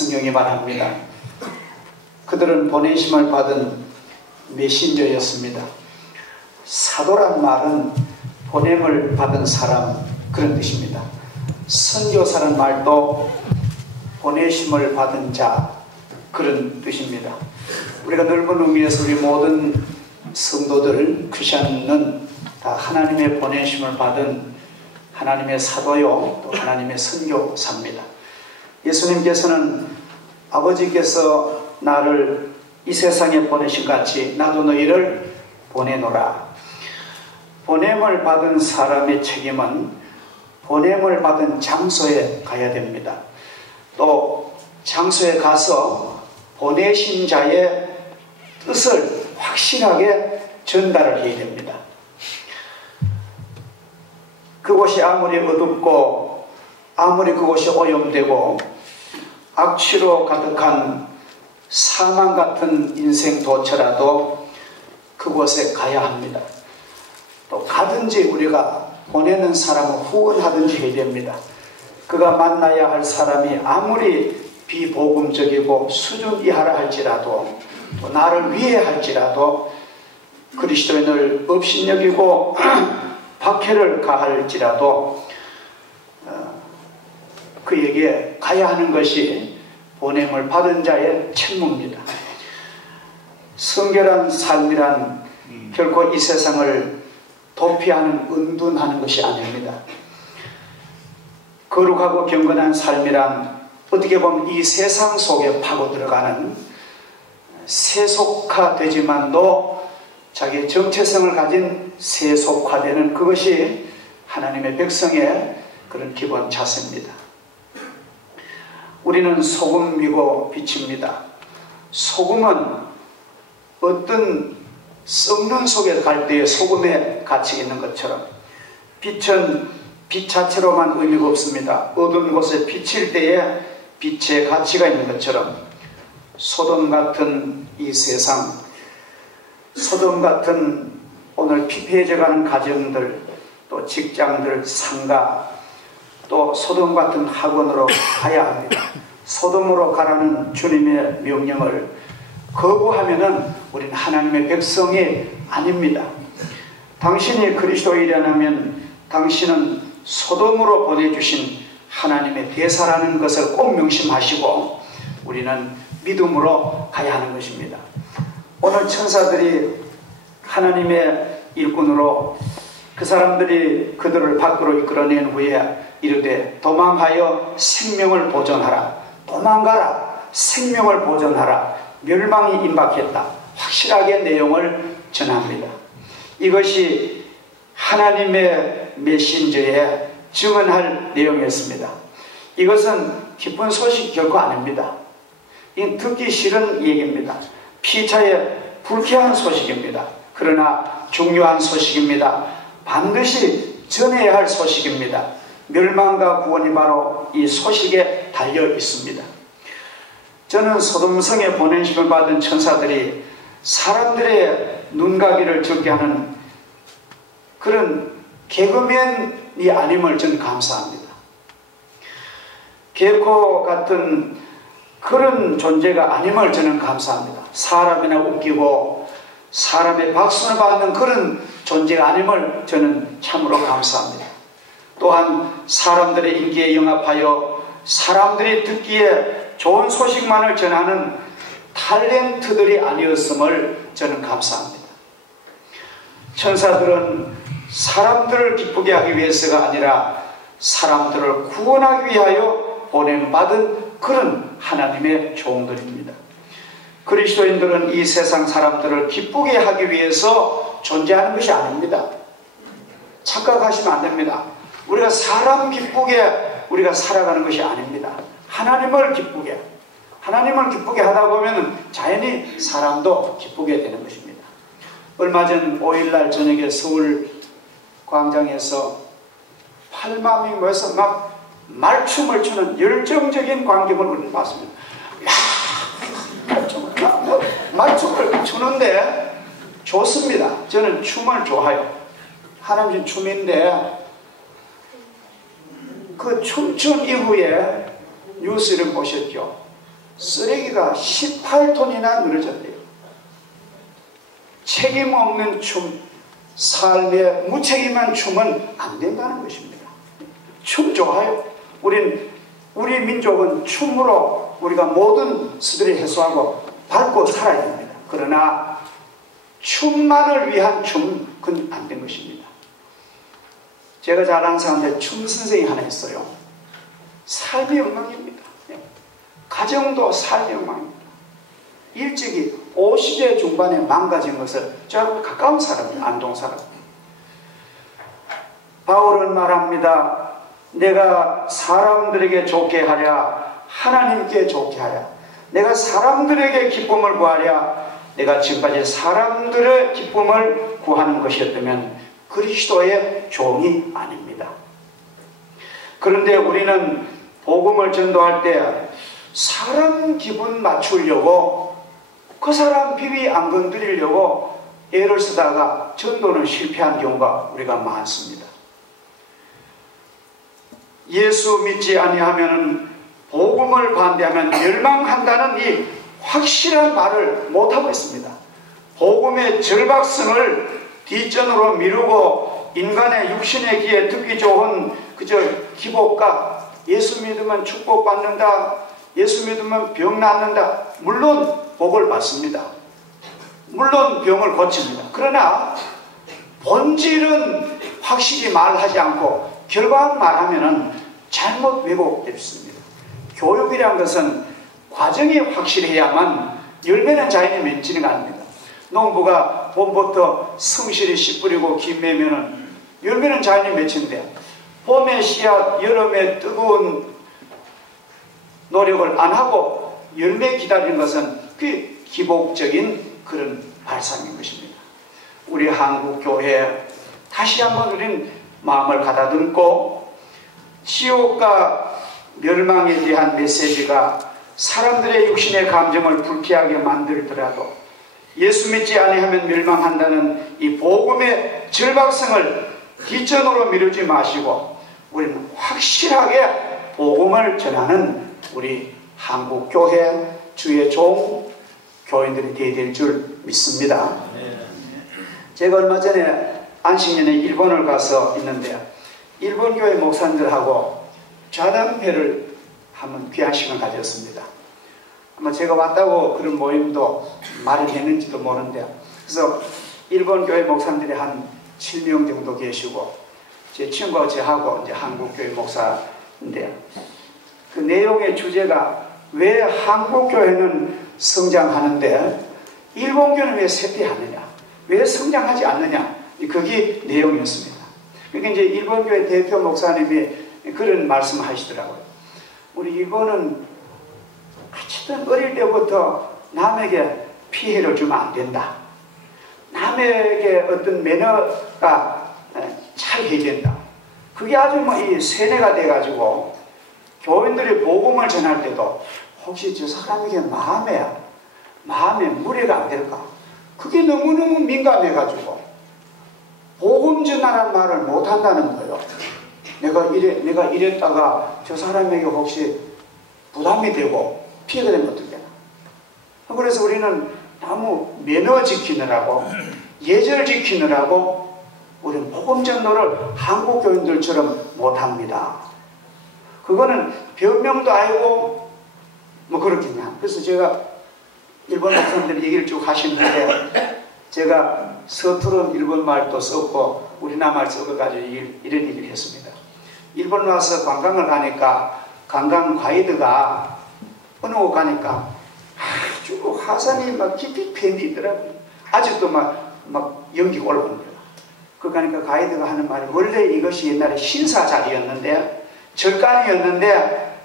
성경이 말합니다. 그들은 보내심을 받은 메신저였습니다. 사도란 말은 보냄을 받은 사람, 그런 뜻입니다. 선교사란 말도 보내심을 받은 자, 그런 뜻입니다. 우리가 넓은 의미에서 우리 모든 성도들, 크리스천은 다 하나님의 보내심을 받은 하나님의 사도요, 또 하나님의 선교사입니다. 예수님께서는 아버지께서 나를 이 세상에 보내신 같이 나도 너희를 보내노라. 보냄을 받은 사람의 책임은 보냄을 받은 장소에 가야 됩니다. 또 장소에 가서 보내신 자의 뜻을 확실하게 전달을 해야 됩니다. 그곳이 아무리 어둡고 아무리 그곳이 오염되고 악취로 가득한 사망 같은 인생 도처라도 그곳에 가야 합니다. 또 가든지 우리가 보내는 사람을 후원하든지 해야 됩니다. 그가 만나야 할 사람이 아무리 비복음적이고 수준 이하라 할지라도 또 나를 위해할지라도 그리스도인을 업신여기고 박해를 가할지라도 그에게 가야 하는 것이 보냄을 받은 자의 책무입니다. 성결한 삶이란 결코 이 세상을 도피하는 은둔하는 것이 아닙니다. 거룩하고 경건한 삶이란 어떻게 보면 이 세상 속에 파고 들어가는 세속화되지만도 자기의 정체성을 가진 세속화되는 그것이 하나님의 백성의 그런 기본 자세입니다. 우리는 소금이고 빛입니다. 소금은 어떤 썩는 속에 갈 때에 소금의 가치가 있는 것처럼 빛은 빛 자체로만 의미가 없습니다. 어두운 곳에 비칠 때에 빛의 가치가 있는 것처럼 소돔 같은 이 세상, 소돔 같은 오늘 피폐해져가는 가정들, 또 직장들, 상가, 또 소돔 같은 학원으로 가야 합니다. 소돔으로 가라는 주님의 명령을 거부하면은 우리는 하나님의 백성이 아닙니다. 당신이 그리스도인이라면 당신은 소돔으로 보내주신 하나님의 대사라는 것을 꼭 명심하시고 우리는 믿음으로 가야 하는 것입니다. 오늘 천사들이 하나님의 일꾼으로 그 사람들이 그들을 밖으로 이끌어낸 후에 이르되 도망하여 생명을 보존하라. 도망가라. 생명을 보존하라. 멸망이 임박했다. 확실하게 내용을 전합니다. 이것이 하나님의 메신저에 증언할 내용이었습니다. 이것은 기쁜 소식이 결코 아닙니다. 이 듣기 싫은 얘기입니다. 피차에 불쾌한 소식입니다. 그러나 중요한 소식입니다. 반드시 전해야 할 소식입니다. 멸망과 구원이 바로 이 소식에 달려 있습니다. 저는 소돔성에 보내심을 받은 천사들이 사람들의 눈가기를 적게 하는 그런 개그맨이 아님을 저는 감사합니다. 개코 같은 그런 존재가 아님을 저는 감사합니다. 사람이나 웃기고 사람의 박수를 받는 그런 존재가 아님을 저는 참으로 감사합니다. 또한 사람들의 인기에 영합하여 사람들이 듣기에 좋은 소식만을 전하는 탤런트들이 아니었음을 저는 감사합니다. 천사들은 사람들을 기쁘게 하기 위해서가 아니라 사람들을 구원하기 위하여 보냄받은 그런 하나님의 종들입니다. 그리스도인들은 이 세상 사람들을 기쁘게 하기 위해서 존재하는 것이 아닙니다. 착각하시면 안 됩니다. 우리가 사람 기쁘게 우리가 살아가는 것이 아닙니다. 하나님을 기쁘게 하다 보면 자연히 사람도 기쁘게 되는 것입니다. 얼마 전 5일날 저녁에 서울 광장에서 8만이 모여서 막 말춤을 추는 열정적인 광경을 우리는 봤습니다. 말춤을 추는데 좋습니다. 저는 춤을 좋아해요. 하나님 춤인데 그 춤춘 이후에 뉴스를 보셨죠. 쓰레기가 18톤이나 늘어졌대요. 책임 없는 춤, 삶의 무책임한 춤은 안 된다는 것입니다. 춤 좋아요. 우리 민족은 춤으로 우리가 모든 스트레스 해소하고 밝고 살아야 됩니다. 그러나 춤만을 위한 춤은 안 된 것입니다. 제가 잘 아는 사람한테 춤 선생이 하나 있어요. 삶의 엉망입니다. 가정도 삶의 엉망입니다. 일찍이 50대 중반에 망가진 것을 저하고 가까운 사람이에요. 안동 사람. 바울은 말합니다. 내가 사람들에게 좋게 하랴 하나님께 좋게 하랴, 내가 사람들에게 기쁨을 구하랴, 내가 지금까지 사람들의 기쁨을 구하는 것이었다면 그리스도의 종이 아닙니다. 그런데 우리는 복음을 전도할 때 사람 기분 맞추려고, 그 사람 비위 안 건드리려고 애를 쓰다가 전도는 실패한 경우가 우리가 많습니다. 예수 믿지 아니하면, 복음을 반대하면 멸망한다는 이 확실한 말을 못하고 있습니다. 복음의 절박성을 뒷전으로 미루고 인간의 육신의 귀에 듣기 좋은 그저 기복과 예수 믿으면 축복받는다, 예수 믿으면 병 낫는다, 물론 복을 받습니다. 물론 병을 고칩니다. 그러나 본질은 확실히 말하지 않고 결과만 말하면 잘못 왜곡됐습니다. 교육이란 것은 과정이 확실해야만 열매는 자연히 맺히는 거 아닙니다. 농부가 봄부터 성실히 씨 뿌리고 김 매면은 열매는 자연히 맺히는데, 봄에 씨앗, 여름에 뜨거운 노력을 안 하고 열매 기다리는 것은 그 기복적인 그런 발상인 것입니다. 우리 한국교회 다시 한번 우리는 마음을 가다듬고, 지옥과 멸망에 대한 메시지가 사람들의 육신의 감정을 불쾌하게 만들더라도 예수 믿지 아니하면 멸망한다는 이 복음의 절박성을 뒷전으로 미루지 마시고 우리는 확실하게 복음을 전하는 우리 한국교회 주의 종 교인들이 되어야 될 줄 믿습니다. 제가 얼마 전에 안식년에 일본을 가서 있는데, 일본 교회 목사님들하고 좌담회를 한번 귀한 시간을 가졌습니다. 아마 제가 왔다고 그런 모임도 마련했는지도 모르는데, 그래서 일본 교회 목사님들이 한 7명 정도 계시고, 제 친구가 저하고 이제 한국 교회 목사인데, 그 내용의 주제가 왜 한국 교회는 성장하는데 일본 교회는 왜 쇠퇴하느냐, 왜 성장하지 않느냐, 그게 내용이었습니다. 그러니까 이제 일본 교회 대표 목사님이 그런 말씀을 하시더라고요. 우리 일본은 어쨌든 어릴 때부터 남에게 피해를 주면 안 된다. 남에게 어떤 매너가 잘 해야 된다. 그게 아주 이 세뇌가 돼가지고 교인들이 복음을 전할 때도 혹시 저 사람에게 마음에 무례가 안 될까? 그게 너무너무 민감해가지고 복음 전하라는 말을 못한다는 거예요. 내가 이랬다가 저 사람에게 혹시 부담이 되고 피해가 되면 어떡하나. 그래서 우리는 너무 매너 지키느라고, 예절 지키느라고 우리는 복음 전도를 한국 교인들처럼 못합니다. 그거는 변명도 아니고 뭐 그렇겠냐. 그래서 제가 일본 목사님들이 얘기를 쭉 하시는데, 제가 서투른 일본 말도 썼고 우리나라 말 써가지고 이런 얘기를 했습니다. 일본 와서 관광을 가니까 관광 가이드가 어느 곳 가니까 아주 화산이 막 깊이 패있더라고요. 아직도 막 연기가 올라오는 거예요. 그 가니까 가이드가 하는 말이, 원래 이것이 옛날에 신사 자리였는데, 절간이었는데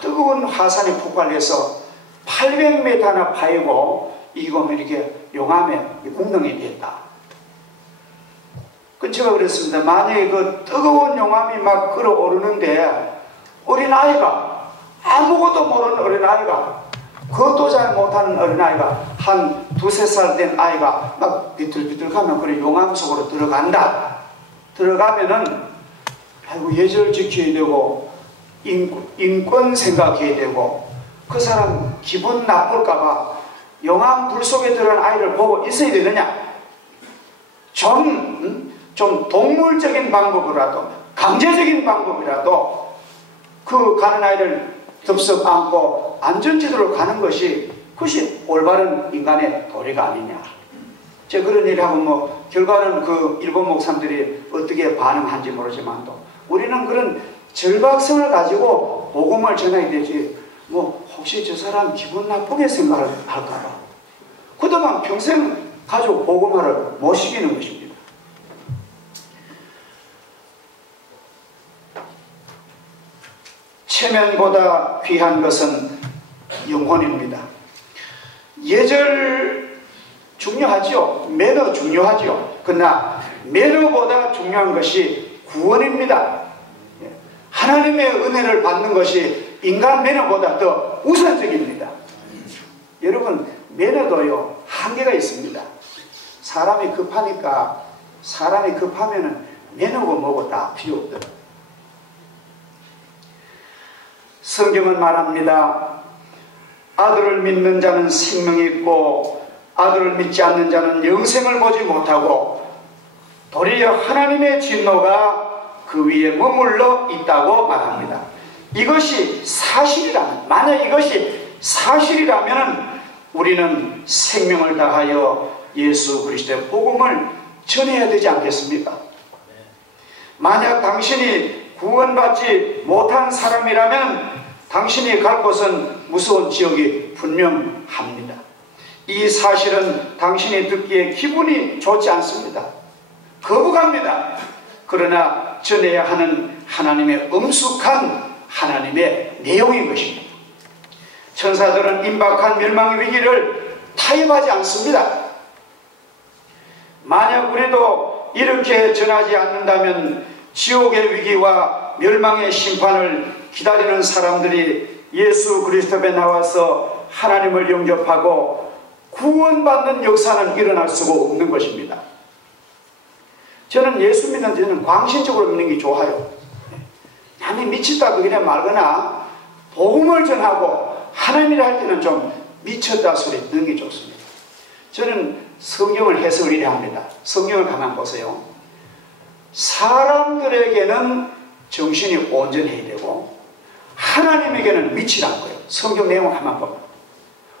뜨거운 화산이 폭발해서 800m나 파이고 이거면 이렇게 용암에 공동이 됐다. 제가 그랬습니다. 만약에 그 뜨거운 용암이 막 끓어오르는데 어린아이가, 아무것도 모르는 어린아이가, 그것도 잘 못하는 어린아이가, 한 2~3살 된 아이가 막 비틀비틀 가면 그래 용암 속으로 들어간다. 들어가면은 아이고 예절 지켜야 되고 인권 생각해야 되고, 그 사람 기분 나쁠까봐 영암 불 속에 들어간 아이를 보고 있어야 되느냐? 좀 동물적인 방법이라도, 강제적인 방법이라도 그 가는 아이를 덥석 안고 안전지대로 가는 것이, 그것이 올바른 인간의 도리가 아니냐. 제가 그런 일을 하면 결과는 그 일본 목사님들이 어떻게 반응한지 모르지만도 우리는 그런 절박성을 가지고 복음을 전해야 되지, 혹시 저 사람 기분 나쁘게 생각할까봐 그동안 평생 가지고 복음화를 못 시키는 것입니다. 체면보다 귀한 것은 영혼입니다. 예절 중요하죠. 매너 중요하죠. 그러나 매너보다 중요한 것이 구원입니다. 하나님의 은혜를 받는 것이 인간 매너보다 더 우선적입니다. 여러분, 매너도요 한계가 있습니다. 사람이 급하면은 매너고 뭐고 다 필요 없더라고요. 성경은 말합니다. 아들을 믿는 자는 생명이 있고 아들을 믿지 않는 자는 영생을 보지 못하고 도리어 하나님의 진노가 그 위에 머물러 있다고 말합니다. 이것이 사실이라면, 만약 이것이 사실이라면 우리는 생명을 다하여 예수 그리스도의 복음을 전해야 되지 않겠습니까? 만약 당신이 구원받지 못한 사람이라면 당신이 갈 곳은 무서운 지역이 분명합니다. 이 사실은 당신이 듣기에 기분이 좋지 않습니다. 거부갑니다. 그러나 전해야 하는 하나님의 엄숙한 하나님의 내용인 것입니다. 천사들은 임박한 멸망의 위기를 타협하지 않습니다. 만약 우리도 이렇게 전하지 않는다면 지옥의 위기와 멸망의 심판을 기다리는 사람들이 예수 그리스도 앞에 나와서 하나님을 영접하고 구원받는 역사는 일어날 수가 없는 것입니다. 저는 예수 믿는 데는 광신적으로 믿는 게 좋아요. 남이 미쳤다고 그냥 말거나 복음을 전하고 하나님이라 할 때는 좀 미쳤다 소리 듣는 게 좋습니다. 저는 성경을 해석을 이래 합니다. 성경을 가만 보세요. 사람들에게는 정신이 온전해야 되고 하나님에게는 미치라는 거예요. 성경 내용을 가만 보면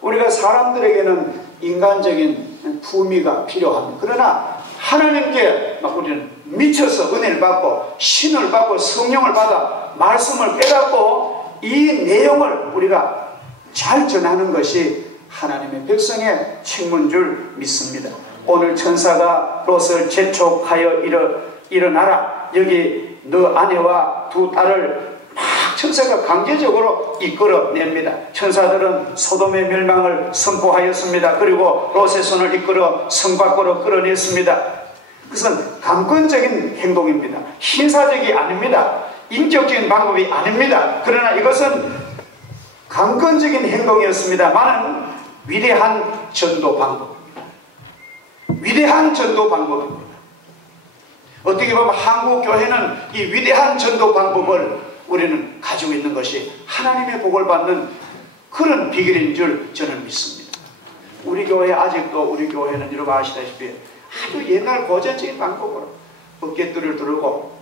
우리가 사람들에게는 인간적인 품위가 필요합니다. 그러나 하나님께 우리는 미쳐서 은혜를 받고 신을 받고 성령을 받아 말씀을 깨닫고 이 내용을 우리가 잘 전하는 것이 하나님의 백성의 책무인 줄 믿습니다. 오늘 천사가 롯을 재촉하여 일어나라. 여기 너 아내와 두 딸을 막 천사가 강제적으로 이끌어냅니다. 천사들은 소돔의 멸망을 선포하였습니다. 그리고 롯의 손을 이끌어 성 밖으로 끌어냈습니다. 그것은 감권적인 행동입니다. 신사적이 아닙니다. 인격적인 방법이 아닙니다. 그러나 이것은 감권적인 행동이었습니다만 위대한 전도 방법입니다. 위대한 전도 방법입니다. 어떻게 보면 한국 교회는 이 위대한 전도 방법을 우리는 가지고 있는 것이 하나님의 복을 받는 그런 비결인 줄 저는 믿습니다. 우리 교회 아직도 우리 교회는 여러분 아시다시피 아주 옛날 고전적인 방법으로 어깨들을 두르고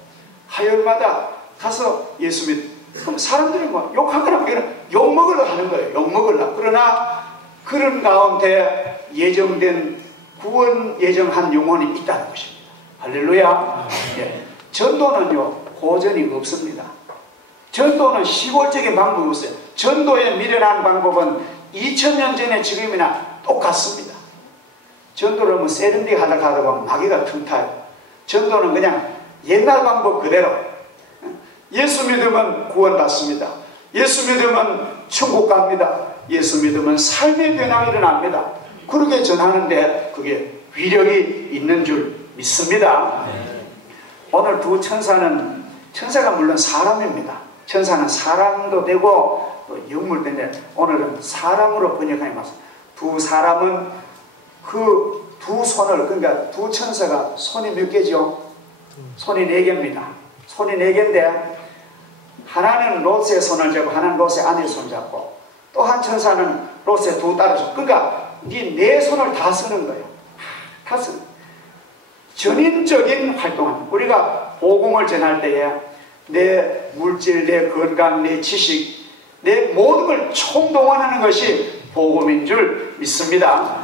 화요일마다 가서 예수 그럼 사람들이 욕하거나 욕 먹으려 하는 거예요. 욕 먹으려. 그러나 그런 가운데 예정된 구원 예정한 영혼이 있다는 것입니다. 할렐루야. 예. 전도는요 고전이 없습니다. 전도는 시골적인 방법이 없어요. 전도의 미련한 방법은 2000년 전에 지금이나 똑같습니다. 전도를 세련되게 하려고 하다 보면 마귀가 틈타요. 전도는 그냥 옛날 방법 그대로. 예수 믿으면 구원받습니다. 예수 믿으면 천국 갑니다. 예수 믿으면 삶의 변화가 일어납니다. 그렇게 전하는데 그게 위력이 있는 줄 믿습니다. 오늘 두 천사가 물론 사람입니다. 천사는 사람도 되고 영물인데 오늘은 사람으로 번역하여 말씀. 두 사람은 그 두 손을, 그러니까 두 천사가 손이 몇 개죠? 손이 4개입니다. 손이 4개인데 하나는 롯의 손을 잡고 하나는 롯의 아내의 손을 잡고 또 한 천사는 롯의 두 딸을 줘. 그러니까 네 손을 다 쓰는 거예요. 다 쓰는. 전인적인 활동은 우리가 복음을 전할 때에 내 물질, 내 건강, 내 지식, 내 모든 걸 총동원하는 것이 복음인 줄 믿습니다.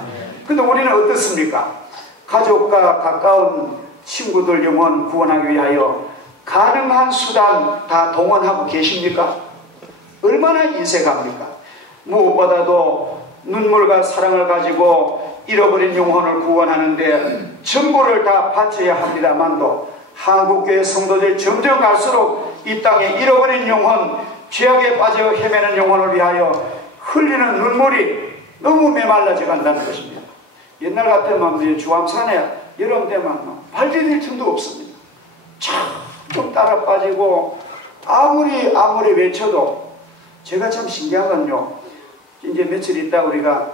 근데 우리는 어떻습니까? 가족과 가까운 친구들 영혼 구원하기 위하여 가능한 수단 다 동원하고 계십니까? 얼마나 인색합니까? 무엇보다도 눈물과 사랑을 가지고 잃어버린 영혼을 구원하는데 전부를 다 바쳐야 합니다만도 한국교회 성도들이 점점 갈수록 이 땅에 잃어버린 영혼, 죄악에 빠져 헤매는 영혼을 위하여 흘리는 눈물이 너무 메말라져 간다는 것입니다. 옛날 같으면 주암산에 여름 되면 발 디딜 틈도 없습니다. 참 따라 빠지고 아무리 외쳐도 제가 참 신기한 건요, 이제 며칠 있다 우리가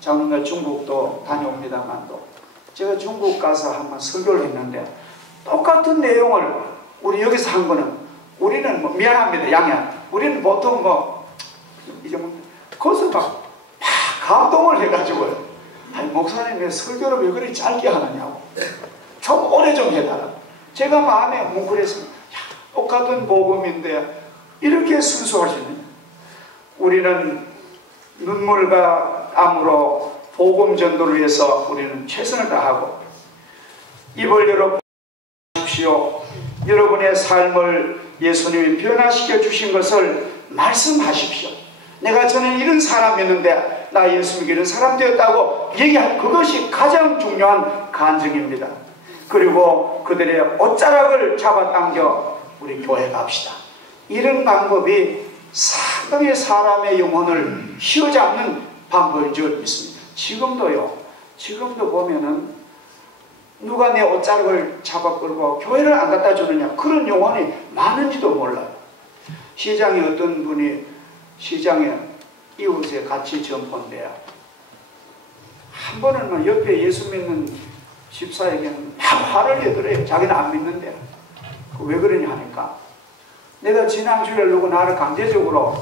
장로가 중국도 다녀옵니다만도 제가 중국 가서 한번 설교를 했는데 똑같은 내용을 우리 여기서 한 거는 우리는 뭐 미안합니다 양양 우리는 보통 뭐 이제 거기서 막 감동을 해가지고요. 아니 목사님 왜 설교를 왜 그리 짧게 하느냐고 좀 오래 좀 해달라. 제가 마음에 뭉클했습니다. 똑같은 복음인데 이렇게 순수할 수 있느냐. 우리는 눈물과 땀으로 복음 전도를 위해서 우리는 최선을 다하고 입을 열어 보십시오. 여러분의 삶을 예수님이 변화시켜 주신 것을 말씀하십시오. 내가 전에 이런 사람이었는데 나 예수님께 이런 사람 되었다고 얘기할 그것이 가장 중요한 간증입니다. 그리고 그들의 옷자락을 잡아당겨 우리 교회 갑시다. 이런 방법이 상당히 사람의 영혼을 휘어잡는 방법인 줄 믿습니다. 지금도 보면은 누가 내 옷자락을 잡아 끌고 교회를 안 갖다 주느냐 그런 영혼이 많은지도 몰라요. 시장에 어떤 분이 시장에 이웃에 같이 점포인데 한 번은 옆에 예수 믿는 집사에게는 막 화를 내더래요. 자기는 안 믿는데 왜 그러냐 하니까 내가 지난주에 누구 나를 강제적으로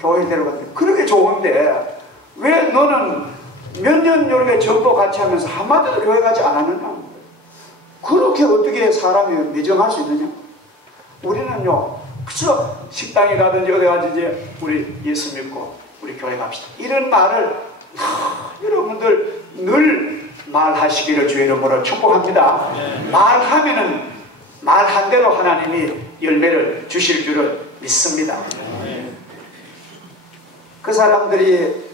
교회 데려갔는데 그렇게 좋은데 왜 너는 몇 년 이렇게 점포 같이 하면서 한마디도 교회 가지 않았느냐. 그렇게 어떻게 사람이 매정할 수 있느냐. 우리는요 그저 식당에 가든지 어디 가든지 우리 예수 믿고 우리 교회 갑시다 이런 말을 여러분들 늘 말하시기를 주의 이름으로 축복합니다. 말하면은 말한 대로 하나님이 열매를 주실 줄을 믿습니다. 그 사람들이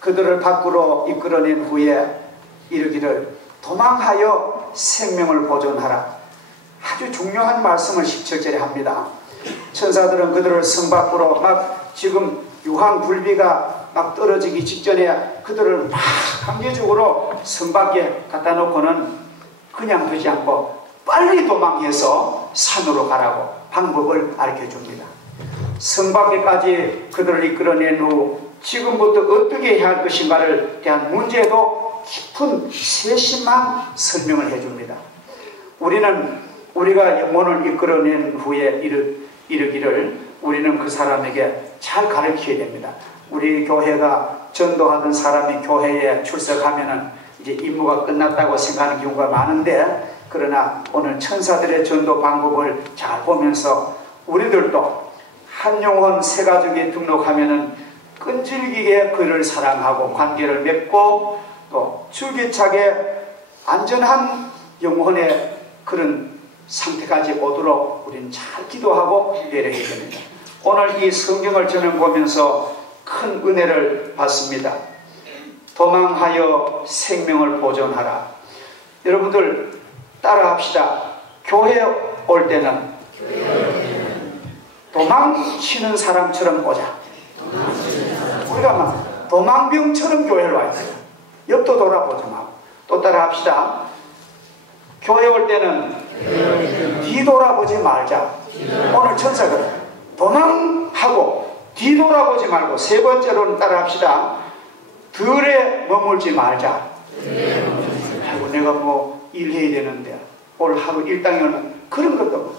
그들을 밖으로 이끌어낸 후에 이르기를 도망하여 생명을 보존하라. 아주 중요한 말씀을 17절에 합니다. 천사들은 그들을 성 밖으로 막 지금 유황불비가 막 떨어지기 직전에 그들을 막 강제적으로 성 밖에 갖다 놓고는 그냥 두지 않고 빨리 도망해서 산으로 가라고 방법을 가르쳐줍니다. 성 밖에까지 그들을 이끌어낸 후 지금부터 어떻게 해야 할 것인가를 대한 문제도 깊은 세심한 설명을 해줍니다. 우리는 우리가 영혼을 이끌어낸 후에 이르기를 우리는 그 사람에게 잘 가르쳐야 됩니다. 우리 교회가 전도하던 사람이 교회에 출석하면은 이제 임무가 끝났다고 생각하는 경우가 많은데 그러나 오늘 천사들의 전도 방법을 잘 보면서 우리들도 한 영혼 세 가족이 등록하면은 끈질기게 그를 사랑하고 관계를 맺고 또 줄기차게 안전한 영혼의 그런 상태까지 오도록 우리는 잘 기도하고 배려해야 됩니다. 오늘 이 성경을 저는 보면서 큰 은혜를 받습니다. 도망하여 생명을 보존하라. 여러분들 따라합시다. 교회 올 때는 도망치는 사람처럼 오자. 우리가 막 도망병처럼 교회를 와야 돼요. 옆도 돌아보지 말고. 또 따라합시다. 교회 올 때는 뒤돌아보지 말자. 오늘 천사가 도망하고 뒤돌아보지 말고 세 번째로는 따라합시다. 들에 머물지 말자. 아이고 내가 뭐 일해야 되는데 오늘 하루 일당이 얼마 그런 것도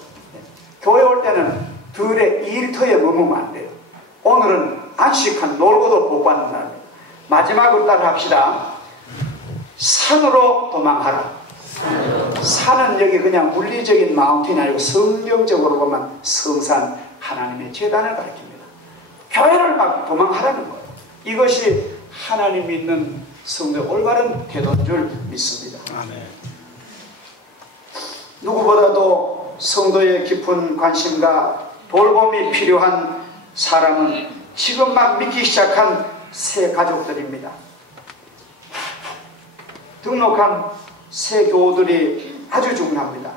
교회 올 때는 들에 일터에 머무면 안 돼요. 오늘은 안식한, 놀고도 복받는 날. 마지막으로 따라 합시다. 산으로 도망하라. 산은 여기 그냥 물리적인 마운틴이 아니고 성경적으로 보면 성산, 하나님의 제단을 가리킵니다. 교회를 막 도망하라는 거예요. 이것이 하나님 믿는 성도의 올바른 태도인 줄 믿습니다. 아멘. 누구보다도 성도의 깊은 관심과 돌봄이 필요한 사람은 지금 막 믿기 시작한 새 가족들입니다. 등록한 새 교우들이 아주 중요합니다.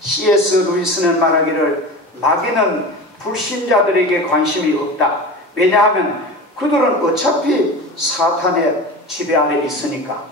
C.S. 루이스는 말하기를 마귀는 불신자들에게 관심이 없다. 왜냐하면 그들은 어차피 사탄의 지배 아래 있으니까.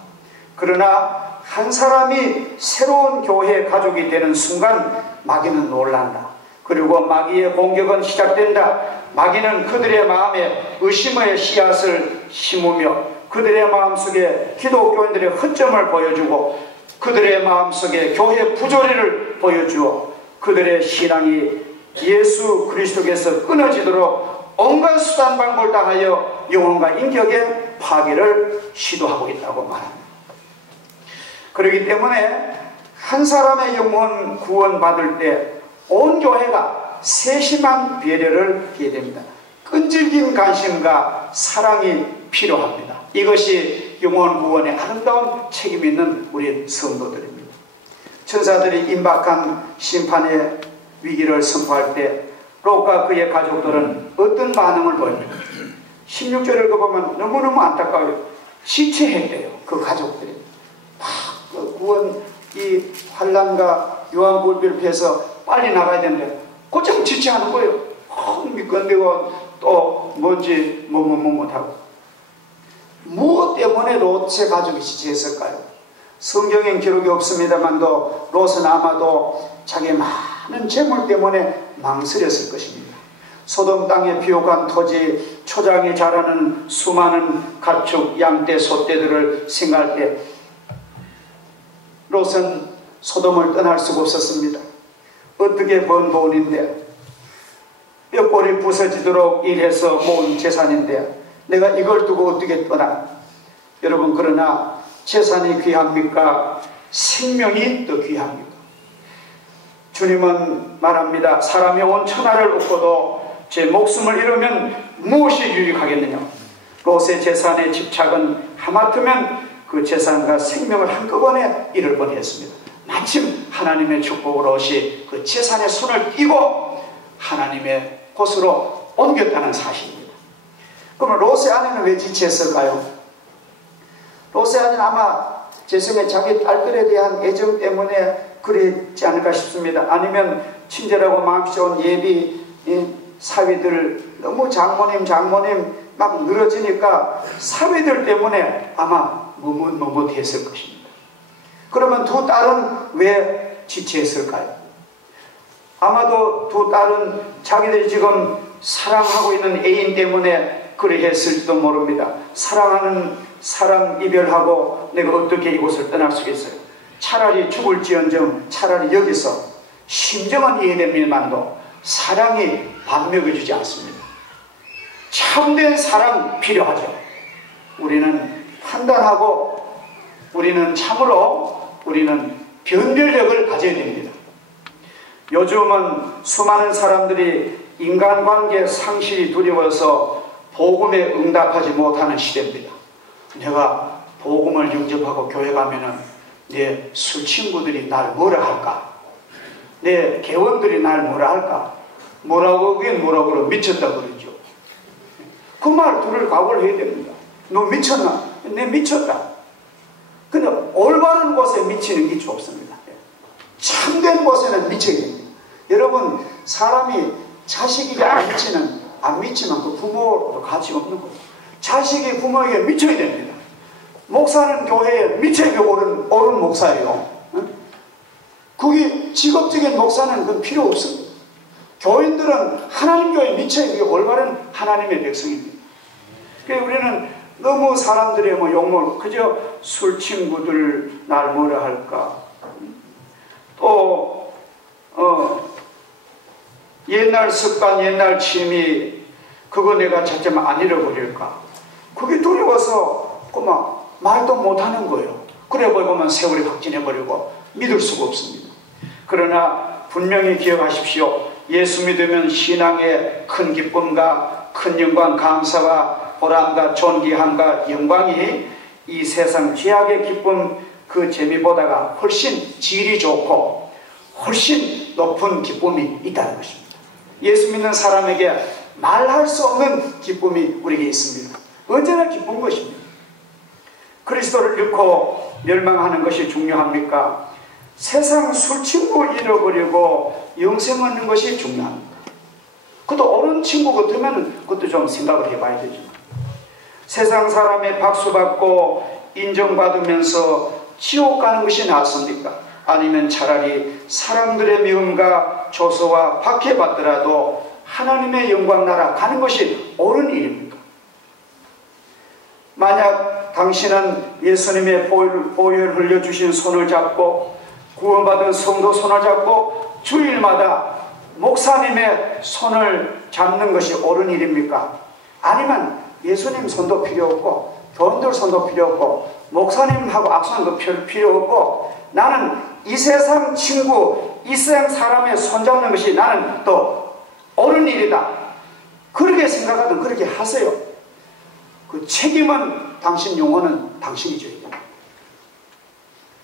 그러나 한 사람이 새로운 교회의 가족이 되는 순간 마귀는 놀란다. 그리고 마귀의 공격은 시작된다. 마귀는 그들의 마음에 의심의 씨앗을 심으며 그들의 마음속에 기독교인들의 허점을 보여주고 그들의 마음속에 교회 부조리를 보여주어 그들의 신앙이 예수 그리스도께서 끊어지도록 온갖 수단 방법을 다하여 영혼과 인격의 파괴를 시도하고 있다고 말합니다. 그렇기 때문에 한 사람의 영혼 구원받을 때 온 교회가 세심한 배려를 해야 됩니다. 끈질긴 관심과 사랑이 필요합니다. 이것이 영혼 구원의 아름다운 책임 있는 우리 성도들입니다. 천사들이 임박한 심판의 위기를 선포할 때 롯과 그의 가족들은 어떤 반응을 보입니까? 16절을 보면 너무너무 안타까워요. 지체했대요. 그 가족들이 막 구원 이 환난과 요한불비를 피해서 빨리 나가야 되는데 곧장 지체하는 거예요. 미건대고 또 뭔지 못하고. 무엇 때문에 롯의 가족이 지체했을까요? 성경엔 기록이 없습니다만도 롯은 아마도 자기의 많은 재물 때문에 망설였을 것입니다. 소돔 땅에 비옥한 토지, 초장이 자라는 수많은 가축, 양떼, 소떼들을 생각할 때 롯은 소돔을 떠날 수가 없었습니다. 어떻게 번 돈인데 뼈골이 부서지도록 일해서 모은 재산인데 내가 이걸 두고 어떻게 떠나? 여러분, 그러나 재산이 귀합니까? 생명이 더 귀합니까? 주님은 말합니다. 사람이 온 천하를 얻고도 제 목숨을 잃으면 무엇이 유익하겠느냐? 롯의 재산의 집착은 하마터면 그 재산과 생명을 한꺼번에 잃을 뻔했습니다. 마침 하나님의 축복으로 롯이 그 재산의 손을 띄고 하나님의 곳으로 옮겼다는 사실입니다. 그러면 롯의 아내는 왜 지체했을까요? 롯의 아내는 아마 제 생각에 자기 딸들에 대한 애정 때문에 그랬지 않을까 싶습니다. 아니면 친절하고 마음씨 좋은 예비 사위들, 너무 장모님 막 늘어지니까 사위들 때문에 아마 머뭇했을 것입니다. 그러면 두 딸은 왜 지체했을까요? 아마도 두 딸은 자기들이 지금 사랑하고 있는 애인 때문에 그래 했을지도 모릅니다. 사랑하는 사람 이별하고 내가 어떻게 이곳을 떠날 수 있겠어요? 차라리 죽을지언정 차라리 여기서 심정은 이해됩니다만도 사랑이 밥 먹여주지 않습니다. 참된 사랑 필요하죠. 우리는 판단하고 우리는 참으로 우리는 변별력을 가져야 됩니다. 요즘은 수많은 사람들이 인간관계 상실이 두려워서 복음에 응답하지 못하는 시대입니다. 내가 복음을 영접하고 교회 가면은 내 술친구들이 날 뭐라 할까? 내 개원들이 날 뭐라 할까? 뭐라고 그게 뭐라고 그러 미쳤다 그러죠. 그 말 둘을 각오를 해야 됩니다. 너 미쳤나? 내 미쳤다. 근데 올바른 곳에 미치는 게 없습니다. 참된 곳에는 미쳐야 됩니다. 여러분, 사람이 자식에게 안 미치면 그 부모도 가치 없는 거예요. 자식이 부모에게 미쳐야 됩니다. 목사는 교회에 미쳐야 옳은 목사예요. 그게 직업적인 목사는 그 필요 없습니다. 교인들은 하나님 교회에 미쳐야 그게 올바른 하나님의 백성입니다. 그래서 우리는 너무 사람들의 욕먹을 그저 술 친구들 날 뭐라 할까? 또 옛날 습관, 옛날 취미, 그거 내가 찾자면 안 잃어버릴까? 그게 두려워서 그만 말도 못하는 거예요. 그래 보면 세월이 확진해버리고 믿을 수가 없습니다. 그러나 분명히 기억하십시오. 예수 믿으면 신앙의 큰 기쁨과 큰 영광, 감사와 보람과 존귀함과 영광이 이 세상 죄악의 기쁨 그 재미보다가 훨씬 질이 좋고 훨씬 높은 기쁨이 있다는 것입니다. 예수 믿는 사람에게 말할 수 없는 기쁨이 우리에게 있습니다. 언제나 기쁜 것입니다. 그리스도를 잃고 멸망하는 것이 중요합니까? 세상 술친구 잃어버리고 영생 얻는 것이 중요합니다. 그것도 옳은 친구 같으면 그것도 좀 생각을 해봐야 되죠. 세상 사람의 박수받고 인정받으면서 지옥 가는 것이 낫습니까? 아니면 차라리 사람들의 미움과 조소와 박해받더라도 하나님의 영광 나라 가는 것이 옳은 일입니까? 만약 당신은 예수님의 보혈 흘려주신 손을 잡고 구원받은 성도 손을 잡고 주일마다 목사님의 손을 잡는 것이 옳은 일입니까? 아니면 예수님 손도 필요 없고 교인들 손도 필요 없고 목사님하고 악수하는 거 필요 없고 나는 이 세상 친구, 이 세상 사람의 손 잡는 것이 나는 또 옳은 일이다. 그렇게 생각하든 그렇게 하세요. 그 책임은 당신 영혼은 당신이죠.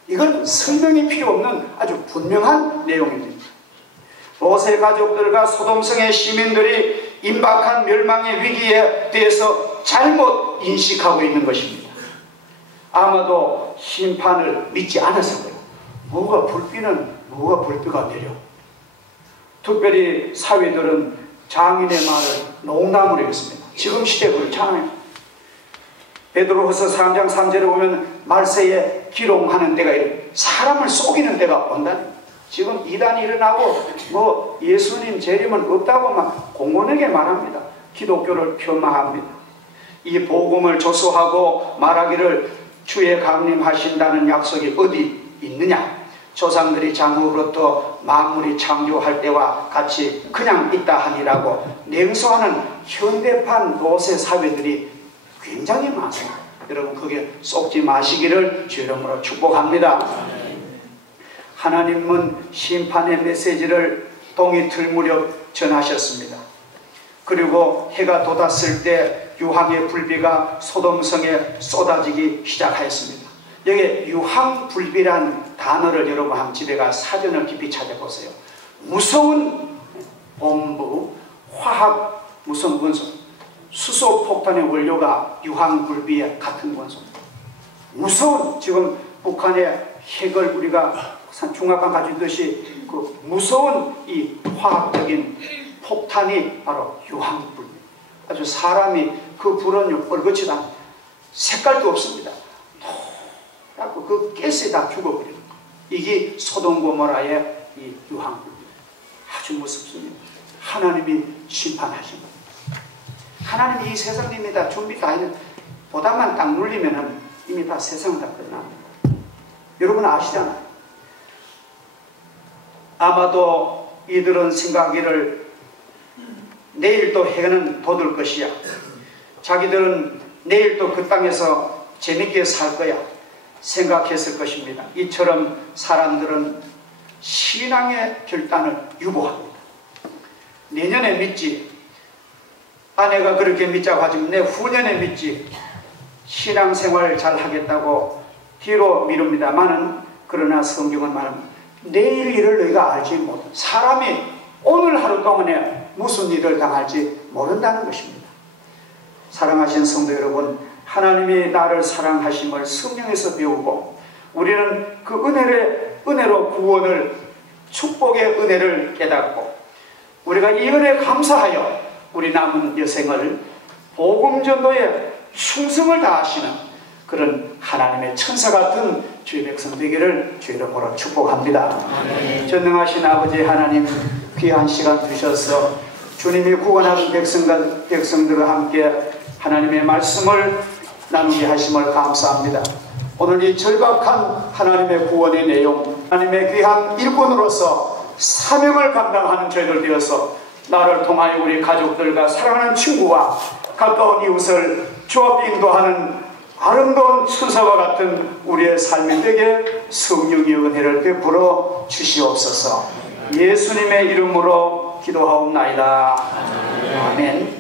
이건 설명이 필요 없는 아주 분명한 내용입니다. 롯의 가족들과 소돔성의 시민들이 임박한 멸망의 위기에 대해서 잘못 인식하고 있는 것입니다. 아마도 심판을 믿지 않았을 거예요. 뭐가 불비가 내려. 특별히 사회들은 장인의 말을 농담으로 했습니다. 지금 시대에 그렇잖아요. 베드로후서 3장 3절에 보면 말세에 기롱하는 때가 사람을 속이는 때가 온다니. 지금 이단이 일어나고 뭐 예수님 재림은 없다고 막 공공하게 말합니다. 기독교를 폄하합니다. 이 복음을 조소하고 말하기를 주의 강림하신다는 약속이 어디 있느냐? 조상들이 장후로부터 만물이 창조할 때와 같이 그냥 있다 하니라고 냉소하는 현대판 노세 사회들이 굉장히 많습니다. 여러분 거기에 쏙지 마시기를 주 이름으로 축복합니다. 하나님은 심판의 메시지를 동이 틀 무렵 전하셨습니다. 그리고 해가 돋았을 때 유황의 불비가 소돔성에 쏟아지기 시작하였습니다. 여기 유황불비라는 단어를 여러분 한번 집에 가 사전을 깊이 찾아보세요. 무서운 본부, 화학 무슨 원소, 수소폭탄의 원료가 유황불비에 같은 원소입니다. 무서운, 지금 북한의 핵을 우리가 중압감 가지듯이 그 무서운 이 화학적인 폭탄이 바로 유황불비. 아주 사람이 그 불은 얼거치도 않고 색깔도 없습니다. 노랗고 그 가스에 다 죽어버리는 거. 이게 소돔 고모라의 이 유황불비. 아주 무섭습니다. 하나님이 심판하신 겁니다. 하나님이 이 세상을 이미 다 준비 다 했는 보다만 딱 눌리면은 이미 다 세상은 다 끝납니다. 여러분 아시잖아요. 아마도 이들은 생각하기를 내일 또 해는 돋을 것이야. 자기들은 내일 또 그 땅에서 재밌게 살 거야 생각했을 것입니다. 이처럼 사람들은 신앙의 결단을 유보합니다. 내년에 믿지, 아내가 그렇게 믿자고 하지만 내 후년에 믿지, 신앙생활 잘 하겠다고 뒤로 미룹니다마는 그러나 성경은 말합니다. 내일 일을 너희가 알지 못해. 사람이 오늘 하루 동안에 무슨 일을 당할지 모른다는 것입니다. 사랑하신 성도 여러분, 하나님이 나를 사랑하심을 성령에서 배우고 우리는 그 은혜로 구원을, 축복의 은혜를 깨닫고 우리가 이 은혜에 감사하여 우리 남은 여생을 복음 전도에 충성을 다하시는 그런 하나님의 천사 같은 주의 백성 되기를 주의 이름으로 축복합니다. 전능하신 아버지 하나님, 귀한 시간 주셔서 주님이 구원하는 백성들과 함께 하나님의 말씀을 나누게 하심을 감사합니다. 오늘 이 절박한 하나님의 구원의 내용, 하나님의 귀한 일꾼으로서 사명을 감당하는 저희들 되어서 나를 통하여 우리 가족들과 사랑하는 친구와 가까운 이웃을 주 앞에 인도하는 아름다운 천사와 같은 우리의 삶이 되게 성령의 은혜를 베풀어 주시옵소서. 예수님의 이름으로 기도하옵나이다. 아멘.